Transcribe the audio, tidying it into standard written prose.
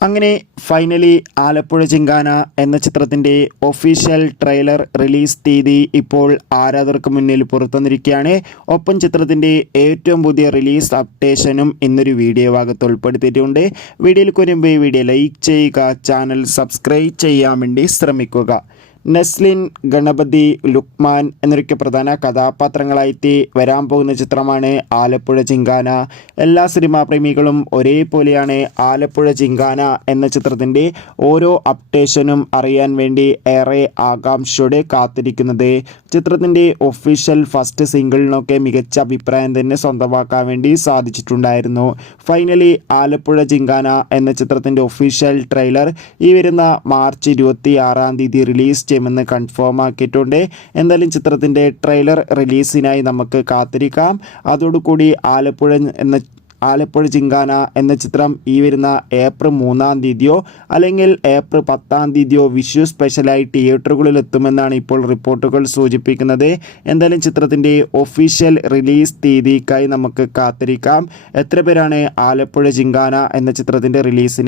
അങ്ങനെ ഫൈനലി ആലപ്പുഴ ചിങ്കാന എന്ന ചിത്രത്തിൻ്റെ ഒഫീഷ്യൽ ട്രെയിലർ റിലീസ് തീയതി ഇപ്പോൾ ആരാധകർക്ക് മുന്നിൽ പുറത്തുവന്നിരിക്കുകയാണ്. ഒപ്പം ചിത്രത്തിൻ്റെ ഏറ്റവും പുതിയ റിലീസ് അപ്ഡേഷനും ഇന്നൊരു വീഡിയോ ഭാഗത്ത് ഉൾപ്പെടുത്തിയിട്ടുണ്ട്. വീഡിയോയിൽ വരുമ്പോൾ ഈ വീഡിയോ ലൈക്ക് ചെയ്യുക, ചാനൽ സബ്സ്ക്രൈബ് ചെയ്യാൻ വേണ്ടി ശ്രമിക്കുക. നസ്ലിൻ, ഗണപതി, ലുക്മാൻ എന്നൊക്കെ പ്രധാന കഥാപാത്രങ്ങളായിട്ട് വരാൻ പോകുന്ന ചിത്രമാണ് ആലപ്പുഴ ചിങ്കാന. എല്ലാ സിനിമാ പ്രേമികളും ഒരേപോലെയാണ് ആലപ്പുഴ ചിങ്കാന എന്ന ചിത്രത്തിൻ്റെ ഓരോ അപ്ഡേഷനും അറിയാൻ വേണ്ടി ഏറെ ആകാംക്ഷയോടെ കാത്തിരിക്കുന്നത്. ചിത്രത്തിൻ്റെ ഒഫീഷ്യൽ ഫസ്റ്റ് സിംഗിളിനൊക്കെ മികച്ച അഭിപ്രായം തന്നെ സ്വന്തമാക്കാൻ വേണ്ടി സാധിച്ചിട്ടുണ്ടായിരുന്നു. ഫൈനലി ആലപ്പുഴ ചിങ്കാന എന്ന ചിത്രത്തിൻ്റെ ഒഫീഷ്യൽ ട്രെയിലർ ഈ വരുന്ന മാർച്ച് 26 റിലീസ് ചെയ്യുമെന്ന് കൺഫേം ആക്കിയിട്ടുണ്ട്. എന്തായാലും ചിത്രത്തിൻ്റെ ട്രെയിലർ റിലീസിനായി നമുക്ക് കാത്തിരിക്കാം. അതോടുകൂടി ആലപ്പുഴ ചിങ്കാന എന്ന ചിത്രം ഈ വരുന്ന ഏപ്രിൽ 3 അല്ലെങ്കിൽ ഏപ്രിൽ 10 വിഷു സ്പെഷ്യലായി തിയേറ്ററുകളിൽ എത്തുമെന്നാണ് ഇപ്പോൾ റിപ്പോർട്ടുകൾ സൂചിപ്പിക്കുന്നത്. എന്തായാലും ചിത്രത്തിൻ്റെ ഒഫീഷ്യൽ റിലീസ് തീയതിക്കായി നമുക്ക് കാത്തിരിക്കാം. എത്ര പേരാണ് ആലപ്പുഴ ചിങ്കാന എന്ന ചിത്രത്തിൻ്റെ റിലീസിന്